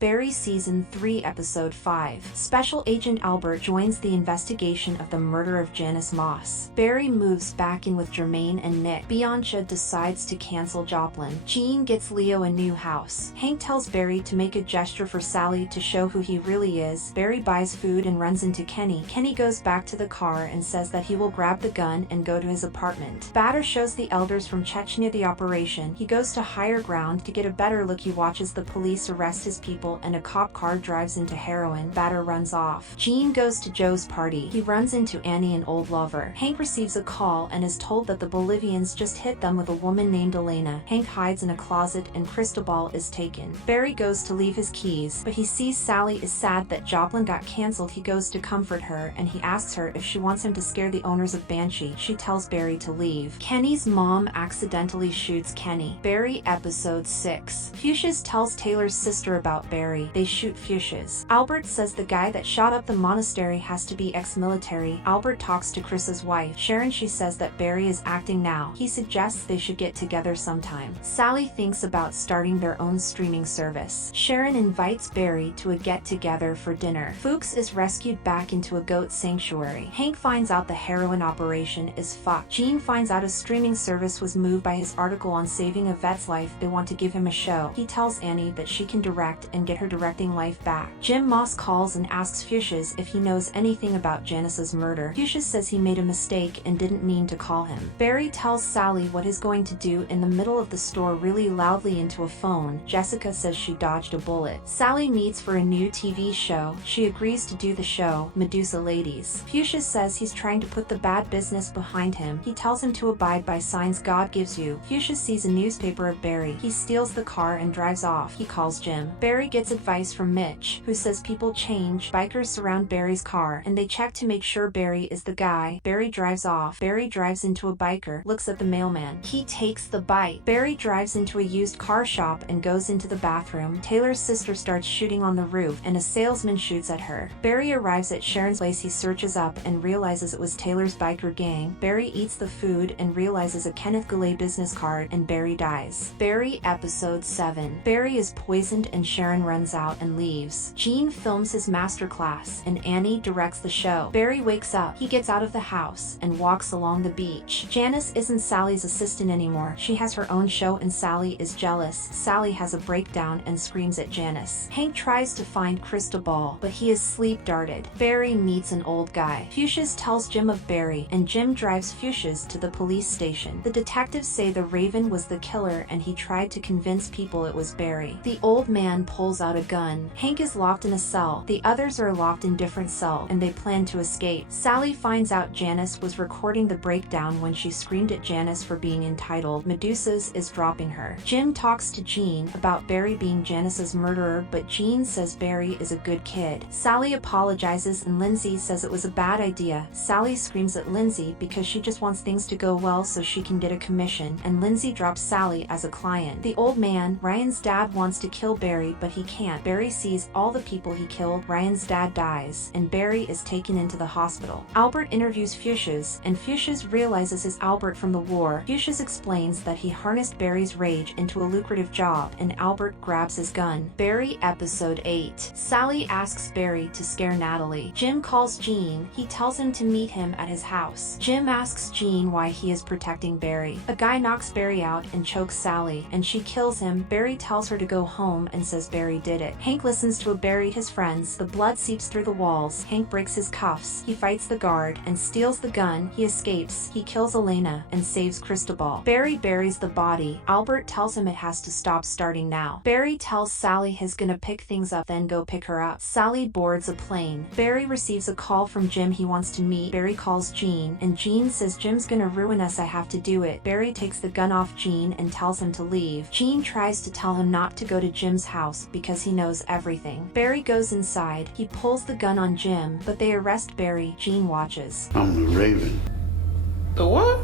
Barry Season 3 Episode 5. Special Agent Albert joins the investigation of the murder of Janice Moss. Barry moves back in with Jermaine and Nick. Bianca decides to cancel Joplin. Jean gets Leo a new house. Hank tells Barry to make a gesture for Sally to show who he really is. Barry buys food and runs into Kenny. Kenny goes back to the car and says that he will grab the gun and go to his apartment. Bader shows the elders from Chechnya the operation. He goes to higher ground to get a better look. He watches the police arrest his people and a cop car drives into heroin. Bader runs off. Jean goes to Joe's party. He runs into Annie, an old lover. Hank receives a call and is told that the Bolivians just hit them with a woman named Elena. Hank hides in a closet and Cristobal is taken. Barry goes to leave his keys, but he sees Sally is sad that Joplin got cancelled. He goes to comfort her and he asks her if she wants him to scare the owners of Banshee. She tells Barry to leave. Kenny's mom accidentally shoots Kenny. Barry Episode 6. Fuchsias tells Taylor's sister about Barry. They shoot Fuchsias. Albert says the guy that shot up the monastery has to be ex-military. Albert talks to Chris's wife, Sharon. She says that Barry is acting now. He suggests they should get together sometime. Sally thinks about starting their own streaming service. Sharon invites Barry to a get-together for dinner. Fuchs is rescued back into a goat sanctuary. Hank finds out the heroin operation is fucked. Jean finds out a streaming service was moved by his article on saving a vet's life. They want to give him a show. He tells Annie that she can direct and get her directing life back. Jim Moss calls and asks Fuchsias if he knows anything about Janice's murder. Fuchsias says he made a mistake and didn't mean to call him. Barry tells Sally what he's going to do in the middle of the store really loudly into a phone. Jessica says she dodged a bullet. Sally meets for a new TV show. She agrees to do the show, Medusa Ladies. Fuchsias says he's trying to put the bad business behind him. He tells him to abide by signs God gives you. Fuchsias sees a newspaper of Barry. He steals the car and drives off. He calls Jim. Barry gets advice from Mitch, who says people change. Bikers surround Barry's car and they check to make sure Barry is the guy. Barry drives off. Barry drives into a biker, looks at the mailman. He takes the bite. Barry drives into a used car shop and goes into the bathroom. Taylor's sister starts shooting on the roof and a salesman shoots at her. Barry arrives at Sharon's place. He searches up and realizes it was Taylor's biker gang. Barry eats the food and realizes a Kenneth Goulet business card and Barry dies. Barry Episode 7. Barry is poisoned and Sharon runs out and leaves. Jean films his masterclass and Annie directs the show. Barry wakes up. He gets out of the house and walks along the beach. Janice isn't Sally's assistant anymore. She has her own show and Sally is jealous. Sally has a breakdown and screams at Janice. Hank tries to find Cristobal, but he is sleep-darted. Barry meets an old guy. Fuchsias tells Jim of Barry and Jim drives Fuchsias to the police station. The detectives say the Raven was the killer and he tried to convince people it was Barry. The old man pulls out a gun. Hank is locked in a cell. The others are locked in different cells and they plan to escape. Sally finds out Janice was recording the breakdown when she screamed at Janice for being entitled. Medusa's is dropping her. Jim talks to Jean about Barry being Janice's murderer, but Jean says Barry is a good kid. Sally apologizes and Lindsay says it was a bad idea. Sally screams at Lindsay because she just wants things to go well so she can get a commission, and Lindsay drops Sally as a client. The old man, Ryan's dad, wants to kill Barry, but he can't. Barry sees all the people he killed. Ryan's dad dies, and Barry is taken into the hospital. Albert interviews Fuchsias, and Fuchsias realizes it's Albert from the war. Fuchsias explains that he harnessed Barry's rage into a lucrative job, and Albert grabs his gun. Barry Episode 8. Sally asks Barry to scare Natalie. Jim calls Jean. He tells him to meet him at his house. Jim asks Jean why he is protecting Barry. A guy knocks Barry out and chokes Sally, and she kills him. Barry tells her to go home and says Barry did it. Hank listens to a Barry his friends. The blood seeps through the walls. Hank breaks his cuffs. He fights the guard and steals the gun. He escapes. He kills Elena and saves Cristobal. Barry buries the body. Albert tells him it has to stop starting now. Barry tells Sally he's gonna pick things up, then go pick her up. Sally boards a plane. Barry receives a call from Jim he wants to meet. Barry calls Jean, and Jean says Jim's gonna ruin us, I have to do it. Barry takes the gun off Jean and tells him to leave. Jean tries to tell him not to go to Jim's house because he knows everything. Barry goes inside. He pulls the gun on Jim, but they arrest Barry. Jean watches. I'm the Raven. The what?